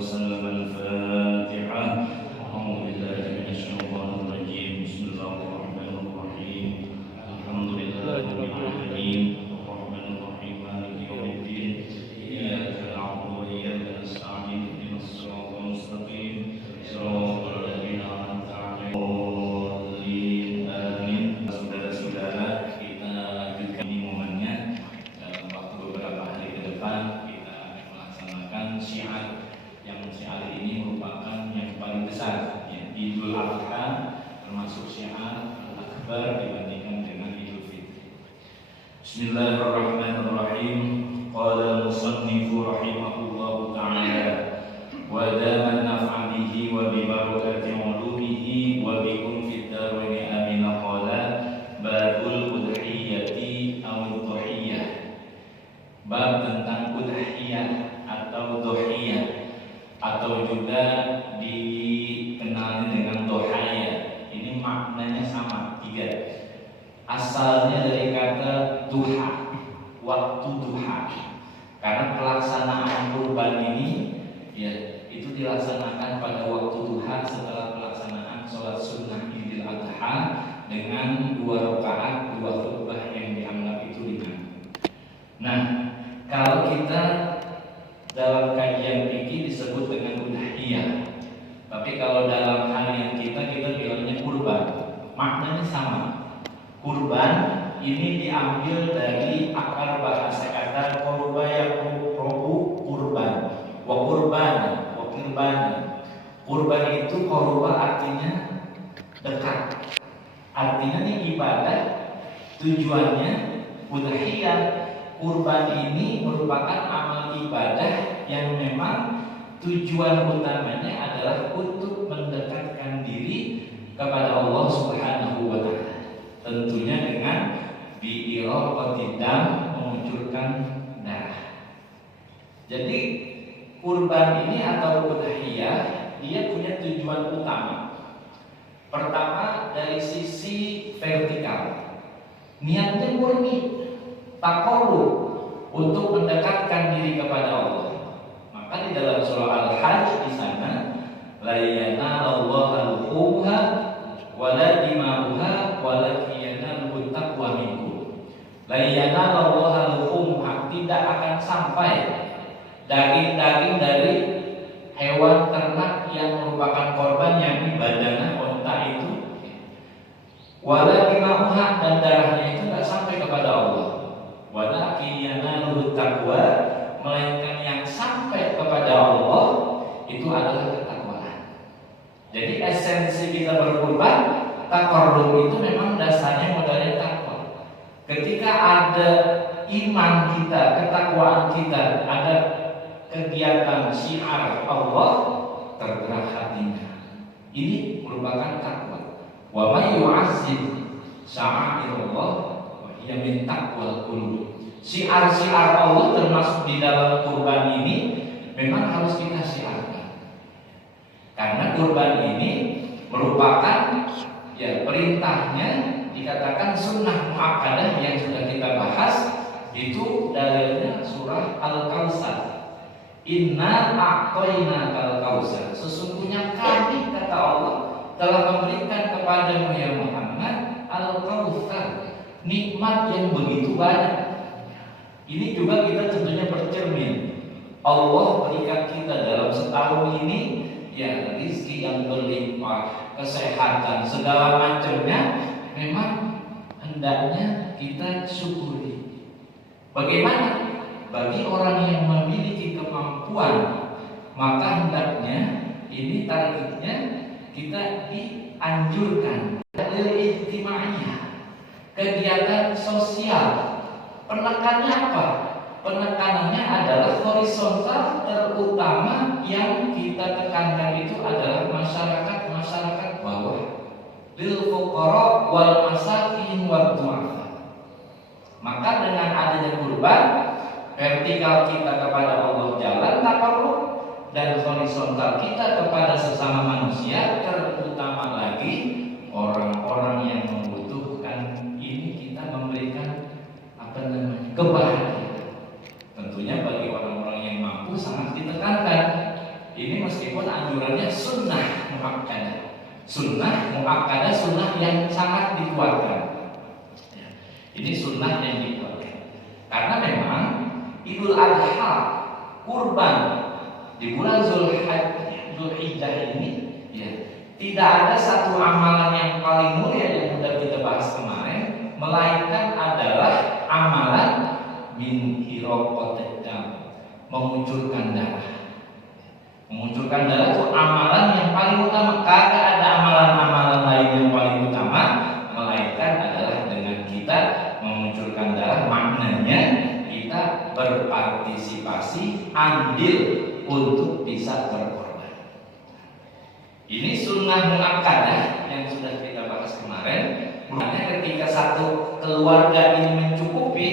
وسلم الفاتحة. أعوذ بالله من الشيطان الرجيم. بسم الله الرحمن الرحيم. الحمد لله رب العالمين الرحمن الرحيم مالك يوم الدين. إياك نعبد وإياك نستعين اهدنا الصراط المستقيم صراط الذين أنعمت عليهم. Amin. Saudara-saudara, kita juga ini momennya dalam waktu beberapa hari ke depan kita akan melaksanakan syiar yang syiar ini merupakan yang paling besar, ya, Idul Adha, termasuk syiar akbar dibandingkan dengan Idul Fitri. Bismillahirrahmanirrahim. Qala al-musannifu rahimahullahu ta'ala wa dama naf'a bihi wa bi barakati 'ulumihi wa bikum fid daraini amin. Qala babul udhiyati aw udhiyah. Bab tentang udhiyah atau dhuhiyah atau juga dikenal dengan dohaya. Ini maknanya sama, tiga. Asalnya dari kata duha, waktu duha. Karena pelaksanaan kurban ini, ya, itu dilaksanakan pada waktu duha setelah pelaksanaan sholat sunnah Idul Adha dengan 2 rakaat, 2 khutbah yang dianggap itu ringan. Nah, kalau kita dalam kajian fikih disebut dengan udhiyah, tapi kalau dalam harian kita bilangnya kurban. Maknanya sama. Kurban ini diambil dari akar bahasa kata korba yang kurban, wa kurban. Kurban itu korba artinya dekat. Artinya ini ibadah, tujuannya udhiyah. Kurban ini merupakan amal ibadah yang memang tujuan utamanya adalah untuk mendekatkan diri kepada Allah Subhanahu wa ta'ala. Tentunya dengan bi'iraqatid dam, mengucurkan darah. Jadi kurban ini atau udhiyah dia punya tujuan utama. Pertama dari sisi vertikal, niatnya murni, taqarrub, untuk mendekatkan diri kepada Allah. Maka di dalam surah Al-Hajj di sana, la yanalallaha luhumha wala dima'uha walakin yanaluhu taqwa minkum. La yanalallaha luhumha, tidak akan sampai daging-daging dari hewan ternak yang merupakan korban, yang badannya unta itu, wala dima'uha, dan darahnya itu tidak sampai kepada Allah. Walakin yanaluhu taqwa, melainkan yang sampai kepada Allah itu adalah ketakwaan. Jadi esensi kita berkurban, taqarrub itu memang dasarnya modalnya takwa. Ketika ada iman kita, ketakwaan kita, ada kegiatan syiar Allah, tergerak hatinya. Ini merupakan takwa. Wa may yu'azzim sya'airallah wa hiya min taqwal qulub. Syiar-syiar Allah termasuk di dalam kurban ini memang harus kita syiarkan. Karena kurban ini merupakan, ya, perintahnya dikatakan sunnah muakkadah yang sudah kita bahas. Itu dalilnya surah Al-Kautsar. Inna a'tainakal kautsar. Sesungguhnya kami, kata Allah, telah memberikan kepadamu ya Muhammad al-kautsar, nikmat yang begitu banyak. Ini juga kita tentunya bercermin. Allah berikan kita dalam setahun ini, ya, rizki yang berlimpah, kesehatan, segala macamnya. Memang hendaknya kita syukuri. Bagaimana? Bagi orang yang memiliki kemampuan, maka hendaknya ini targetnya kita dianjurkan ijtimaiyah, kegiatan sosial. Penekanannya apa? Penekanannya adalah horizontal, terutama yang kita tekankan itu adalah masyarakat bawah, lil fuqara wal masakin wad du'afa. Maka dengan adanya kurban, vertikal kita kepada Allah jalan taqarrub, dan horizontal kita kepada sesama manusia, terutama lagi orang-orang yang membutuhkan. Ini kita memberikan kebahagiaan. Tentunya bagi orang-orang yang mampu sangat ditekankan. Ini meskipun anjurannya sunnah muakkadah. Sunnah muakkadah, sunnah yang sangat dikuatkan. Ini sunnah yang dikuatkan. Karena memang Idul Adha, kurban di bulan Zulhijjah ini, ya, tidak ada satu amalan yang paling mulia yang sudah kita bahas kemarin, melainkan adalah amalan min hiraqatid dam, memunculkan darah. Memunculkan darah itu amalan yang paling utama. Kagak ada amalan-amalan lain yang paling utama, melainkan adalah dengan kita memunculkan darah. Maknanya kita berpartisipasi, andil untuk bisa berkorban. Ini sunnah muakkadah yang sudah kita bahas kemarin. Maknanya ketika satu keluarga ini mencukupi,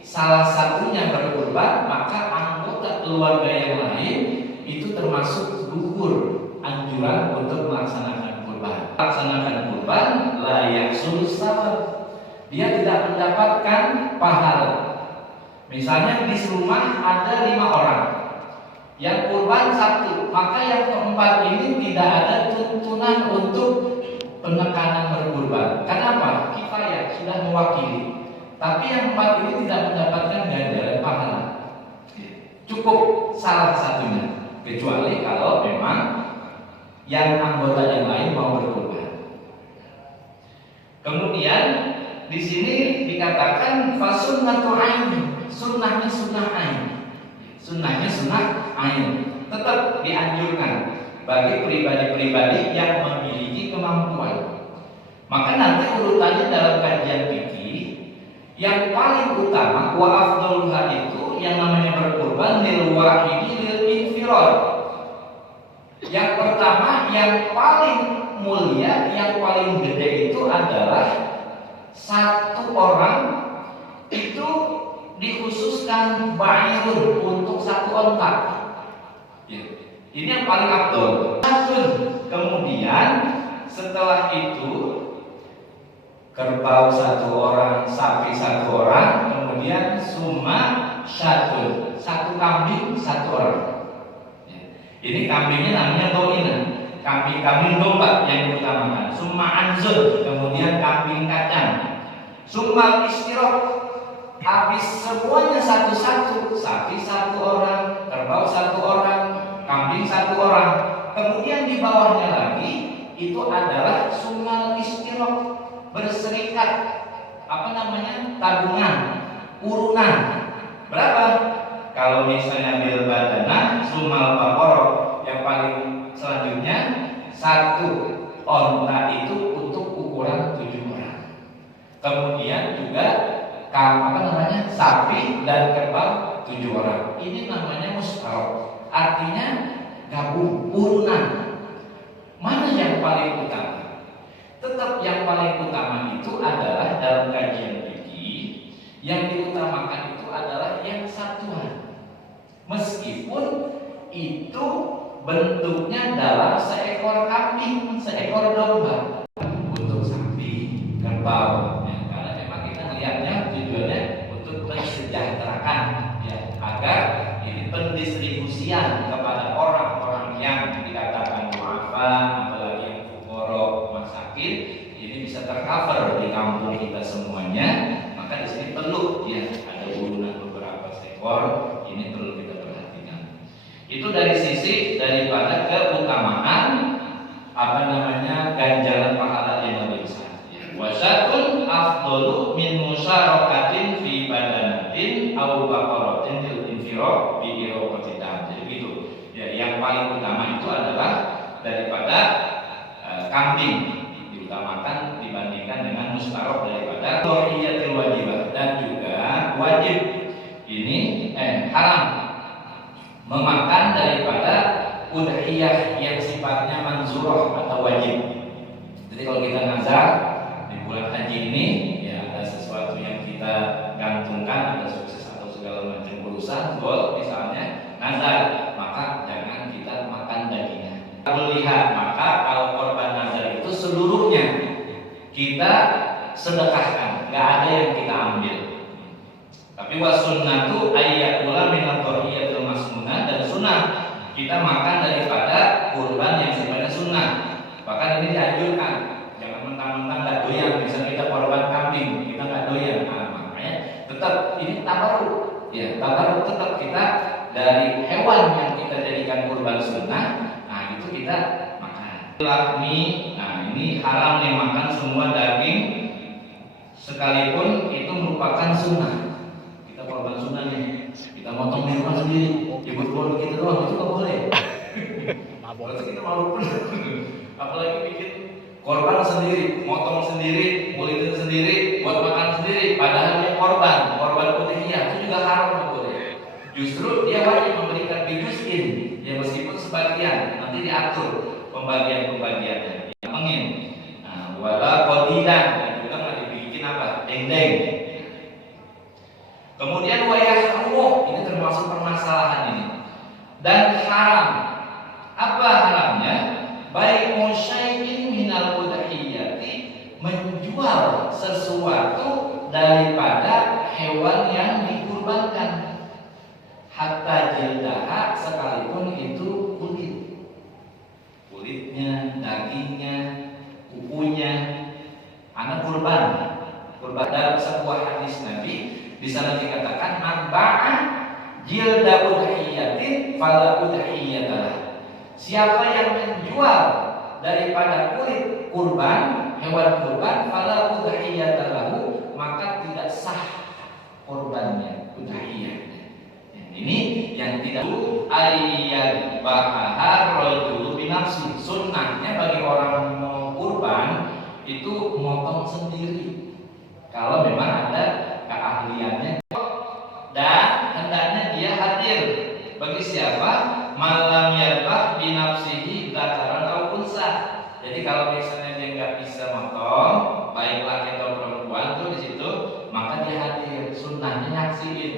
salah satunya berkorban, maka anggota keluarga yang lain itu termasuk gugur anjuran untuk melaksanakan kurban. Melaksanakan kurban layak sawab, dia tidak mendapatkan pahala. Misalnya di rumah ada 5 orang, yang kurban 1, maka yang keempat ini tidak ada tuntunan untuk penekanan berkurban. Kenapa? Kifayah, sudah mewakili. Tapi yang 4 ini tidak mendapatkan ganjaran pahala. Cukup salah satunya. Kecuali kalau memang yang anggota yang lain mau berkorban. Kemudian di sini dikatakan fasunnatu ain, sunnahnya sunnah ain, sunnahnya sunnah ain, tetap dianjurkan bagi pribadi-pribadi yang memiliki kemampuan. Maka nanti urutannya dalam kajian fikih, yang paling utama wa afdaluha itu yang namanya berkorban lil wahidi lil infirad. Yang pertama, yang paling mulia, yang paling gede itu adalah satu orang itu dikhususkan ba'irun untuk satu onta. Ya. Ini yang paling afdal. Kemudian setelah itu kerbau 1 orang, sapi 1 orang, kemudian summa syatun, 1 kambing 1 orang. Ini kambingnya namanya doina, kambing domba yang diutamakan. Summa anzun, kemudian kambing kacang. Summa istirok, habis semuanya satu-satu, sapi 1 orang, kerbau 1 orang, kambing 1 orang. Kemudian di bawahnya lagi itu adalah summa istirok, berserikat, tabungan, urunan. Berapa? Kalau misalnya bil badana sumal baqarah, yang paling selanjutnya 1 onta itu untuk ukuran 7 orang. Kemudian juga sapi dan kerbau 7 orang. Ini namanya mustarok, artinya gabung, urunan. Mana yang paling utama? Tetap yang paling utama itu adalah dalam kajian fikih, yang diutamakan itu adalah yang satuan. Meskipun itu bentuknya dalam seekor kambing, seekor domba. Untuk sapi, kerbau, ya, karena memang kita melihatnya tujuannya untuk mensejahterakan, ya, agar ini pendistribusian kepada orang-orang yang dikatakan du'afa, apalagi yang fuqara, masakin, ini bisa tercover di kampung kita semuanya. Maka di sini perlu, ya, ada urunan beberapa sekor, ini perlu kita perhatikan. Itu dari sisi daripada keutamaan ganjaran pahala yang lebih besar. Wasyatun afdalu min musyarakatin fi badanatin aw baqaratin fil infiraq bi iraqatidan. Jadi gitu. Ya, yang paling utama itu adalah daripada kambing diutamakan dibandingkan dengan mustarok daripada dhuriyatil wajibah. Dan juga wajib ini haram memakan daripada udhiyah yang sifatnya manzurah atau wajib. Jadi kalau kita nazar di bulan haji ini, ya ada sesuatu yang kita gantungkan, ada sukses atau segala macam urusan, goal misalnya nazar, maka jangan kita makan dagingnya. Lihat, maka kalau korban nazar itu seluruhnya kita sedekahkan, nggak ada yang kita ambil. Tapi wasunnatu ayyakula minat dhuriyatil masmunah, dan sunnah kita makan daripada kurban yang sifatnya sunnah. Bahkan ini dianjurkan, jangan mentang-mentang nggak doyan. Misalnya kita korban kambing, kita nggak doyan, makanya tetap ini tabaruk. Ya, tabaruk tetap kita dari hewan yang kita jadikan kurban sunnah, nah itu kita makan. Lahmi, nah ini haram nih makan semua daging, sekalipun itu merupakan sunnah. Kita korban sunnah nih, kita motong di rumah sendiri, ibu keluar begitu doang, itu nggak boleh. Berarti kita malu pun, apalagi bikin korban sendiri, motong sendiri, kulitin sendiri, buat makan sendiri. Padahal dia korban udhiyah itu juga haram, nggak boleh. Justru dia wajib memberikan bijusin, ya meskipun sebagian, nanti diatur pembagian-pembagiannya. Yang pengen, nah, wala qadidan, juga nggak dibikin apa, dendeng. Kemudian wayahruh, ini termasuk permasalahan ini. Dan haram. Apa haramnya? Bai'u syai'in minal udhiyati, menjual sesuatu daripada hewan yang dikurbankan. Hatta jildaha, sekalipun itu kulitnya, dagingnya, kukunya, anak kurban. Dalam sebuah hadis Nabi di sana dikatakan mabba'a jilda udhiyatin fala udhiyatalah. Siapa yang menjual daripada kulit kurban, hewan kurban, fala udhiyatalahu, maka tidak sah kurbannya, udhiyahnya. Ini yang tidak ayyad bahar rajul binafsi. Sunnahnya bagi orang mau kurban itu motong sendiri kalau memang ada keahliannya, dan hendaknya dia hadir. Bagi siapa? Malam yarbah binafsihi dzakaran au unsa. Jadi kalau misalnya dia nggak bisa motong, baik laki atau perempuan tuh di situ, maka dia hadir. Sunnahnya nyaksiin.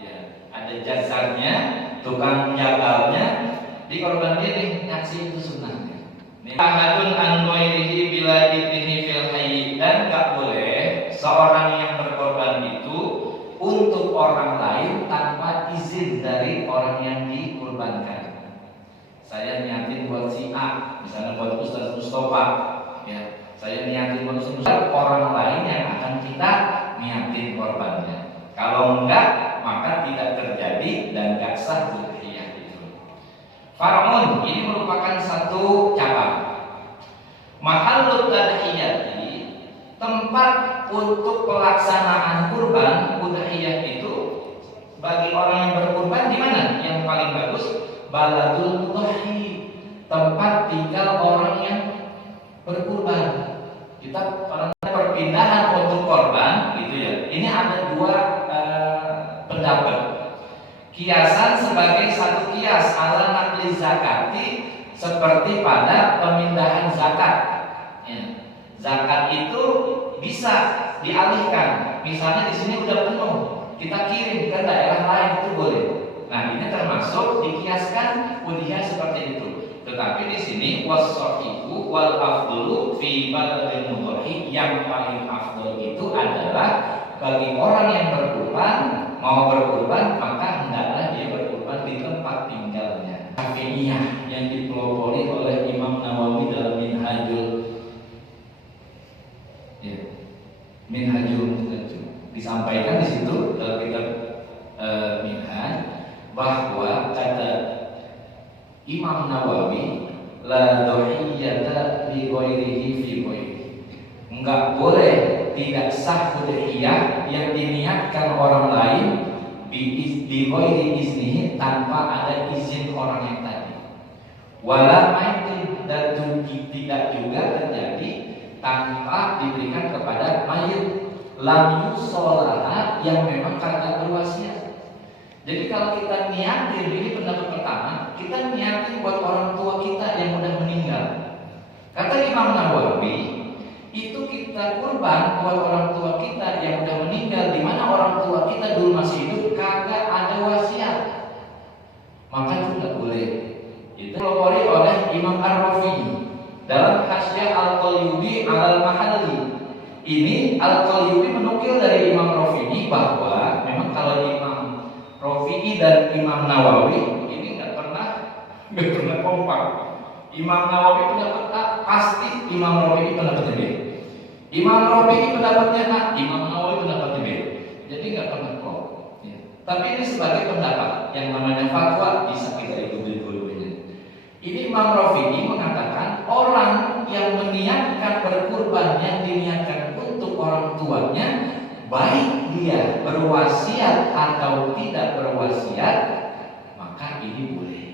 Ya, ada jasarnya, tukang jagalnya, di korban diri nyaksiin itu sunnahnya. Ahadun an ghairihi bila idnihi fil hayy, dan nggak boleh seorang yang berkorban itu untuk orang lain tanpa izin dari orang yang dikurbankan. Saya niatin buat si A, misalnya buat Ustaz Mustafa, ya, saya niatin buat Ustaz Mustafa, orang lain yang akan kita niatin korbannya. Kalau enggak, maka tidak terjadi dan gak sah udhiyah itu. Far'un, ini merupakan satu cabang. Mahallut tadhiyati, tempat untuk pelaksanaan kurban udhiyah itu bagi orang yang berkurban di mana? Yang paling bagus baladul mudhi, tempat tinggal orang yang berkurban. Kita orang perpindahan untuk korban gitu ya. Ini ada dua pendapat. Kiasan sebagai satu kias ala nakli zakati, seperti pada pemindahan zakat. Ya. Zakat itu bisa dialihkan. Misalnya di sini udah penuh, kita kirim ke daerah lain, itu boleh. Nah, ini termasuk dikiaskan udhiyah seperti itu. Tetapi di sini was-sahihu wal afdhalu fi baladil mudhi, yang paling afdal itu adalah bagi orang yang berkurban, mau berkurban, maka hendaklah dia berkurban di tempat tinggalnya. Syafi'iyah yang dipelopori oleh Imam Nawawi dalam Minhajul Mustajab, disampaikan di situ dalam kitab Minhaj bahwa kata Imam Nawawi la dhuhiyata li ghairihi fi ghairihi, enggak boleh, tidak sah udhiyah yang diniatkan orang lain bi ghairi iznihi, tanpa ada izin orang yang tadi. Wala maitin, dan tidak juga terjadi tanpa diberikan kepada mayit lam yusolaha, yang memang kagak berwasiat. Jadi kalau kita niatin, ini pendapat pertama, kita niatin buat orang tua kita yang udah meninggal. Kata Imam Nawawi, itu kita kurban buat orang tua kita yang udah meninggal, di mana orang tua kita dulu masih hidup, kagak ada wasiat, maka itu nggak boleh. Itu dipelopori oleh Imam Ar-Rafi'i dalam Hasyiah Al-Qalyubi Al-Mahalli. Ini Al-Qalyubi menukil dari Imam Rafi'i bahwa memang kalau Imam Rafi'i dan Imam Nawawi ini nggak pernah kompak. Imam Nawawi pendapat A, pasti Imam Rafi'i pendapatnya B. Imam Rafi'i pendapatnya A, Imam Nawawi pendapatnya B. Jadi nggak pernah klop. Ya. Tapi ini sebagai pendapat yang namanya fatwa bisa kita ikuti dua-duanya. Ini Imam Rafi'i mengatakan orang yang meniatkan berkurban yang diniatkan untuk orang tuanya, baik dia berwasiat atau tidak berwasiat, maka ini boleh.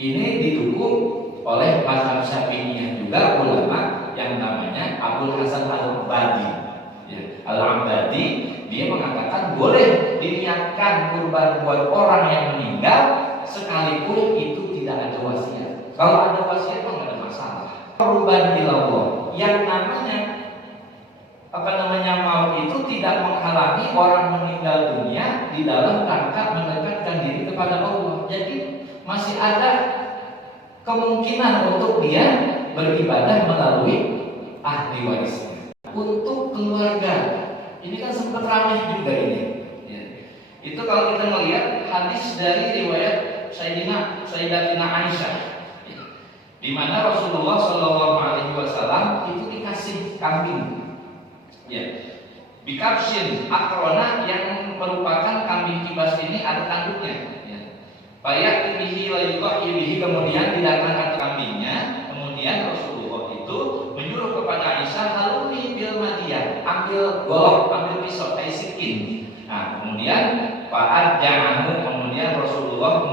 Ini didukung oleh mazhab Syafi'iyah juga ulama yang namanya Abdul Hasan Al-Abadi. Ya, Al-Abadi dia mengatakan boleh diniatkan kurban buat orang yang meninggal sekalipun itu tidak ada wasiat. Kalau ada wasiat mah nggak ada masalah. Kurban ilallah yang namanya maut itu tidak menghalangi orang meninggal dunia di dalam rangka mendekatkan diri kepada Allah. Jadi masih ada kemungkinan untuk dia beribadah melalui ahli warisnya. Untuk keluarga, ini kan sempat ramai juga ini. Ya. Itu kalau kita melihat hadis dari riwayat Sayyidatina Aisyah, ya, di mana Rasulullah SAW itu dikasih kambing, ya, bikabshin akrona yang merupakan kambing kibas ini ada tanduknya. Bayak inihi layuqahihi, kemudian didatangkan kambingnya. Kemudian Rasulullah itu menyuruh kepada Aisyah, haluni bil madiyah, ambil golok, ambil pisau, kayak sikin. Nah, kemudian fa'adja'ahu, kemudian Rasulullah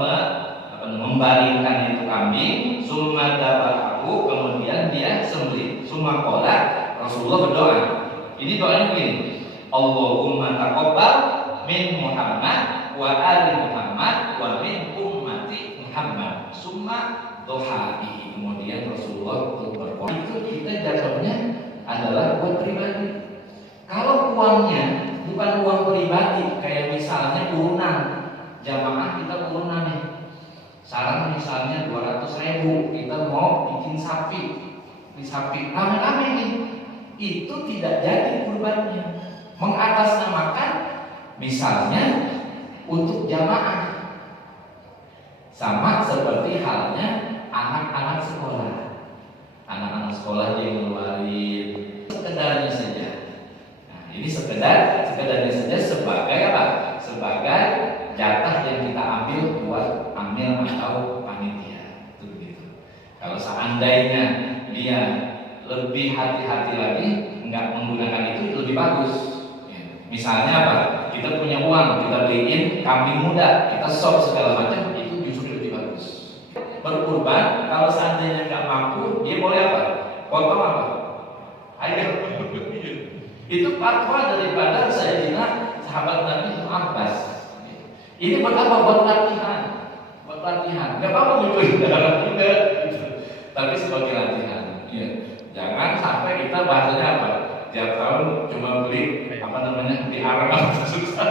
membaringkan itu kambing, summa dabahu, kemudian dia sembelih. Summa qala, Rasulullah berdoa. Ini doanya begini, Allahumma taqabbal min Muhammad wa ali Muhammad wa min ummati Muhammad summa dohai. Kemudian Rasulullah berdoa. Itu kita jatuhnya adalah buat pribadi. Kalau uangnya bukan uang pribadi, kayak misalnya urunan jamaah, kita urunan nih, saran misalnya 200.000, kita mau bikin sapi, rame-rame nih, itu tidak jadi kurbannya. Mengatasnamakan misalnya untuk jamaah, sama seperti halnya anak-anak sekolah. Anak-anak sekolah yang ngeluarin sekedarnya saja. Nah, ini sekedarnya saja sebagai apa? Sebagai jatah yang kita ambil buat amil atau panitia. Itu begitu. Kalau seandainya dia lebih hati-hati lagi, nggak menggunakan itu lebih bagus. Misalnya apa? Kita punya uang, kita beliin kambing muda, kita sop segala macam, itu justru lebih bagus. Berkurban, kalau seandainya nggak mampu, dia boleh apa? Potong apa? Ayam. Itu fatwa daripada Sayyidina sahabat Nabi Abbas. Ini buat apa? Buat latihan. Gak apa-apa muncul dalam juga, tapi sebagai latihan. Ya. Jangan sampai kita bahasanya apa? Tiap tahun cuma beli di Arab susah.